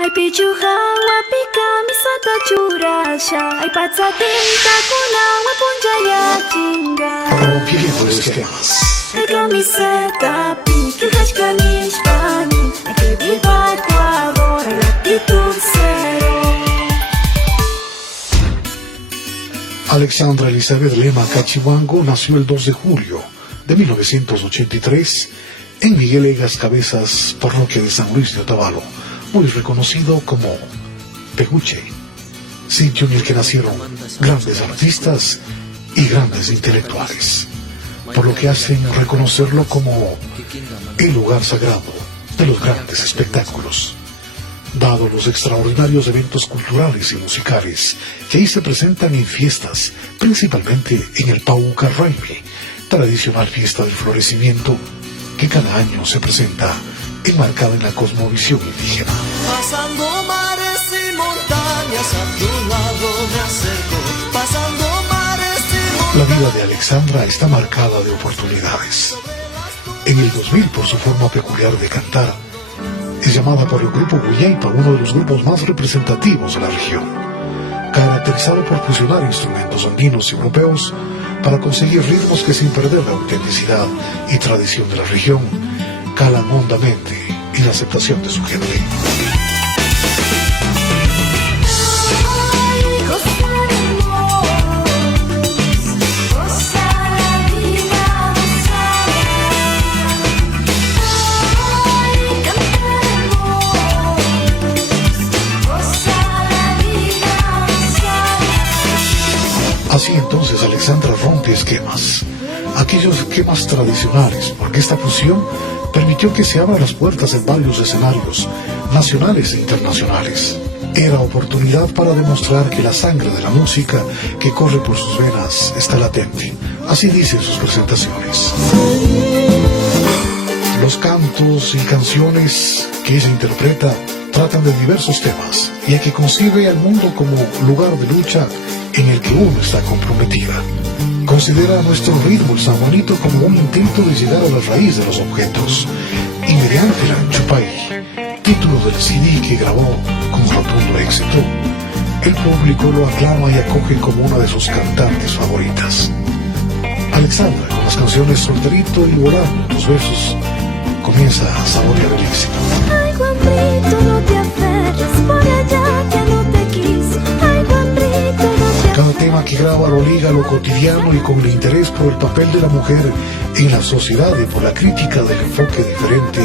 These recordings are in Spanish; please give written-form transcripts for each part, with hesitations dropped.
Ay pichuja wapika misata churasha. Ay patsatinta kuna wapunjaya chinga. Rompiendo esquemas. Ay camiseta pinky hashkanishpani. Ay que viva Ecuador, latitud cero. Alexandra Elizabeth Lema Cachiwango nació el 2 de julio de 1983 en Miguel Egas Cabezas, parroquia de San Luis de Otavalo, muy reconocido como Peguche, sitio en el que nacieron grandes artistas y grandes intelectuales, por lo que hacen reconocerlo como el lugar sagrado de los grandes espectáculos, dado los extraordinarios eventos culturales y musicales que ahí se presentan en fiestas, principalmente en el Pauca Raimi, tradicional fiesta del florecimiento que cada año se presenta enmarcada en la cosmovisión indígena. Pasando mares y montañas, a tu lado me acerco. Pasando mares y La montañas. vida de Alexandra está marcada de oportunidades. En el 2000, por su forma peculiar de cantar, es llamada por el grupo Guyaipa, uno de los grupos más representativos de la región, caracterizado por fusionar instrumentos andinos y europeos para conseguir ritmos que, sin perder la autenticidad y tradición de la región, calan hondamente en la aceptación de su gente. Así entonces Alexandra rompe esquemas, aquellos esquemas tradicionales, porque esta fusión permitió que se abran las puertas en varios escenarios nacionales e internacionales. Era oportunidad para demostrar que la sangre de la música que corre por sus venas está latente. Así dicen sus presentaciones. Los cantos y canciones que ella interpreta tratan de diversos temas, y a que concibe al mundo como lugar de lucha en el que uno está comprometida. Considera nuestro ritmo, el San Juanito, como un intento de llegar a la raíz de los objetos, y mediante la Chupay, título del CD que grabó con rotundo éxito, el público lo aclama y acoge como una de sus cantantes favoritas. Alexandra, con las canciones Solterito y Volando, Los Besos, comienza a saborear el éxito. Ay, Juanito, no te aferres por allá que no te quise. Ay, Juanito, no te Cada tema que graba lo liga a lo cotidiano y con el interés por el papel de la mujer en la sociedad y por la crítica del enfoque diferente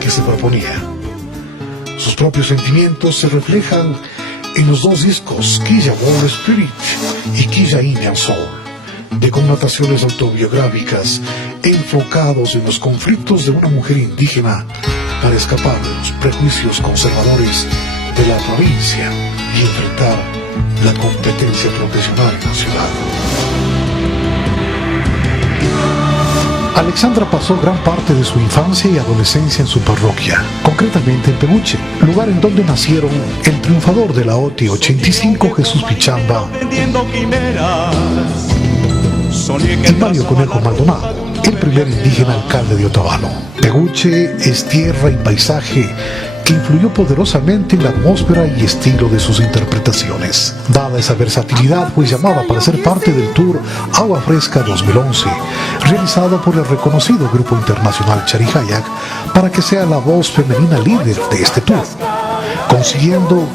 que se proponía. Sus propios sentimientos se reflejan en los dos discos Quilla Wall Spirit y Quilla Indian Soul, de connotaciones autobiográficas enfocados en los conflictos de una mujer indígena para escapar de los prejuicios conservadores de la provincia y enfrentar la competencia profesional en la ciudad. Alexandra pasó gran parte de su infancia y adolescencia en su parroquia, concretamente en Peguche, lugar en donde nacieron el triunfador de la OTI 85 Jesús Pichamba y Mario Conejo Maldonado, el primer indígena alcalde de Otavalo. Peguche es tierra y paisaje que influyó poderosamente en la atmósfera y estilo de sus interpretaciones. Dada esa versatilidad, fue llamada para ser parte del tour Agua Fresca 2011, realizado por el reconocido grupo internacional Charihayak, para que sea la voz femenina líder de este tour, consiguiendo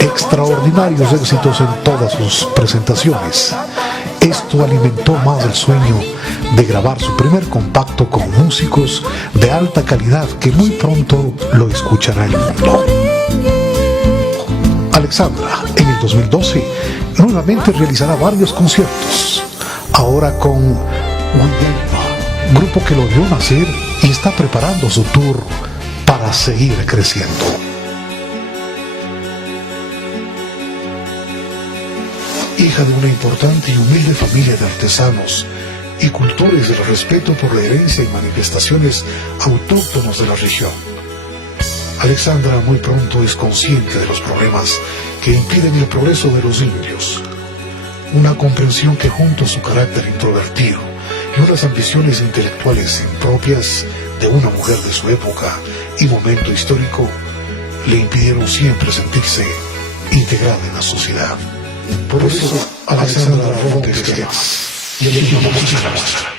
extraordinarios éxitos en todas sus presentaciones. Esto alimentó más el sueño de grabar su primer compacto con músicos de alta calidad que muy pronto lo escuchará el mundo. Alexandra, en el 2012, nuevamente realizará varios conciertos, ahora con Guyaipa, grupo que lo vio nacer y está preparando su tour para seguir creciendo. Hija de una importante y humilde familia de artesanos y cultores del respeto por la herencia y manifestaciones autóctonos de la región, Alexandra muy pronto es consciente de los problemas que impiden el progreso de los indios. Una comprensión que, junto a su carácter introvertido y unas ambiciones intelectuales impropias de una mujer de su época y momento histórico, le impidieron siempre sentirse integrada en la sociedad. Por eso, Alexandra Rontes Guerra y el equipo musical.